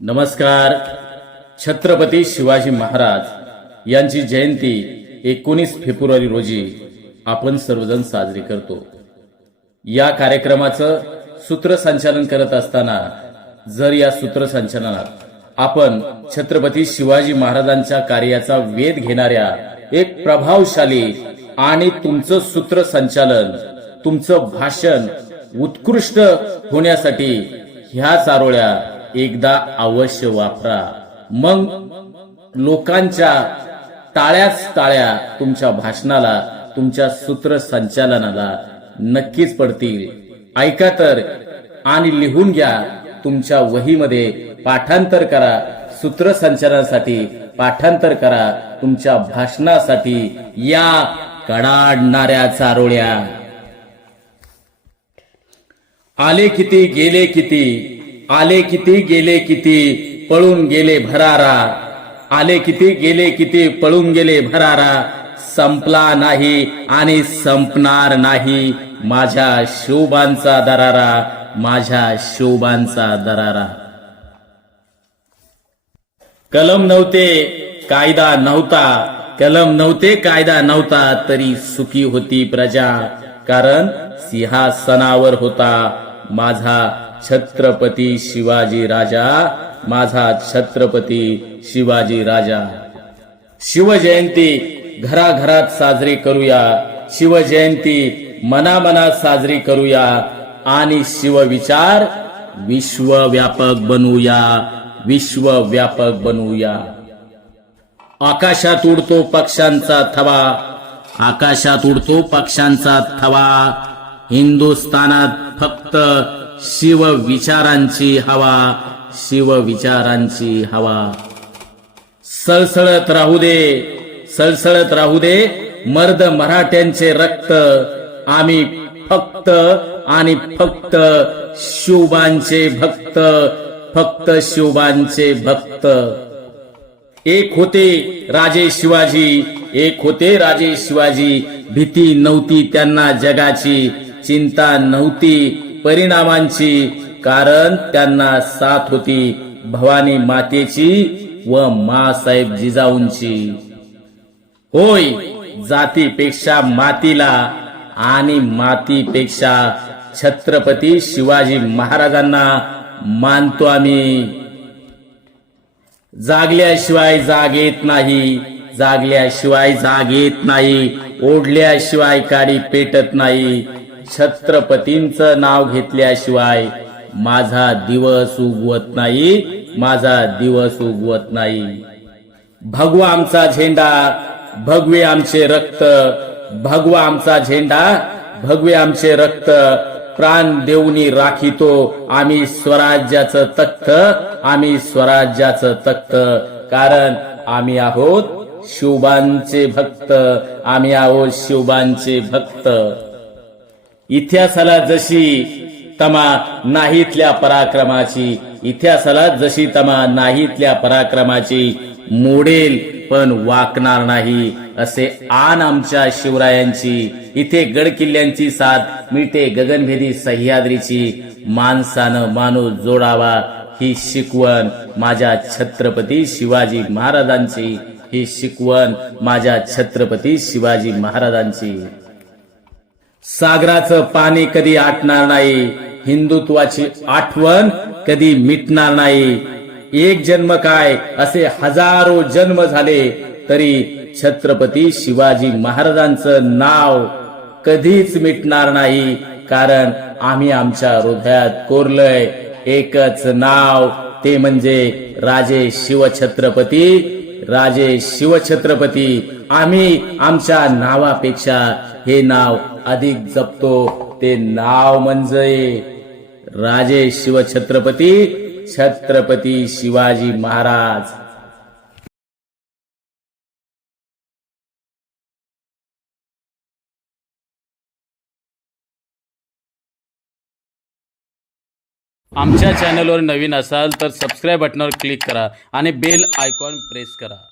नमस्कार. छत्रपती शिवाजी महाराज यांची जयंती 19 फेब्रुवारी रोजी आपण सर्वजण साजरी करतो. या कार्यक्रमाचं सूत्रसंचालन करत असताना जर या सूत्रसंचालनात आपण छत्रपती शिवाजी महाराजांच्या कार्याचा वेध घेणाऱ्या एक प्रभावशाली आणि तुमचं सूत्रसंचालन, तुमचं भाषण उत्कृष्ट होण्यासाठी ह्या चारोळ्या एकदा अवश्य वापरा. मग लोकांच्या टाळ्याच टाळ्या तुमच्या भाषणाला, तुमच्या सूत्रसंचालनाला नक्कीच पडतील. ऐका तर आणि लिहून घ्या. तुमच्या वहीमध्ये पाठांतर करा. सूत्रसंचालनासाठी पाठांतर करा. तुमच्या भाषणासाठी या कडाडणाऱ्या चारोळ्या. आले किती गेले किती, आले किती गेले किती, पळून गेले भरारा. आले किती गेले किती, पळून गेले भरारा. संपला नाही आणि संपणार नाही माझ्या शिवबांचा दरारा, माझ्या शिवबांचा दरारा. कलम नव्हते, कायदा नव्हता, कलम नव्हते, कायदा नव्हता, तरी सुखी होती प्रजा. कारण सिंहासनावर होता माझा छत्रपती शिवाजी राजा, माझा छत्रपती शिवाजी राजा. शिवजयंती घराघरात साजरी करूया. शिवजयंती मनामनात साजरी करूया आणि शिवविचार विश्वव्यापक बनवूया, विश्वव्यापक बनवूया. आकाशात उडतो पक्ष्यांचा थवा, आकाशात उडतो पक्ष्यांचा थवा. हिंदुस्थानात फक्त शिवविचारांची हवा, शिवविचारांची हवा. सळसळत राहू दे, सळसळत राहू दे मर्द मराठ्यांचे रक्त. आम्ही फक्त आणि फक्त शिवबांचे भक्त, फक्त शिवबांचे भक्त. एक होते राजे शिवाजी, एक होते राजे शिवाजी. भीती नव्हती त्यांना जगाची, चिंता नव्हती परिणामांची, कारण त्यांना साथ होती भवानी मातेची व मासाहेब जिजाऊंची. होय, जातीपेक्षा मातीला आणि मातीपेक्षा छत्रपती शिवाजी महाराजांना मानतो आम्ही. जागल्याशिवाय जाग येत नाही, जागल्याशिवाय जाग येत नाही, ओढल्याशिवाय काडी पेटत नाही. छत्रपतींचं नाव घेतल्याशिवाय माझा दिवस उगवत नाही, माझा दिवस उगवत नाही. भगवा आमचा झेंडा, भगवे आमचे रक्त, भगवा आमचा झेंडा, भगवे आमचे रक्त. प्राण देऊनी राखितो आम्ही स्वराज्याचं तख्त, आम्ही स्वराज्याचं तख्त. कारण आम्ही आहोत शिवबांचे भक्त, आम्ही आहोत शिवबांचे भक्त. इतिहासाला जशी तमा नाहीतल्या पराक्रमाची, इतिहासाला जशी तमा नाहीतल्या पराक्रमाची. मोडेल पण वाकणार नाही असे आन आमच्या शिवरायांची. इथे गड किल्ल्यांची साथ मिटे गगनभेदी सह्याद्रीची. माणसानं माणूस जोडावा ही शिकवण माझ्या छत्रपती शिवाजी महाराजांची, ही शिकवण माझ्या छत्रपती शिवाजी महाराजांची. सागराचं पाणी कधी आटणार नाही, हिंदुत्वाची आठवण कधी मिटणार नाही. एक जन्म काय असे हजारो जन्म झाले तरी छत्रपती शिवाजी महाराजांचं नाव कधीच मिटणार नाही. कारण आम्ही आमच्या हृदयात कोरलंय एकच नाव, ते म्हणजे राजे शिवछत्रपती, राजे शिवछत्रपती. आम्ही आमच्या नावापेक्षा हे नाव अधिक जपतो. ते नाव म्हणजे राजे शिवछत्रपती, छत्रपती शिवाजी महाराज. आमच्या चॅनलवर नवीन असाल तर सबस्क्राईब बटनावर क्लिक करा आणि बेल आयकॉन प्रेस करा.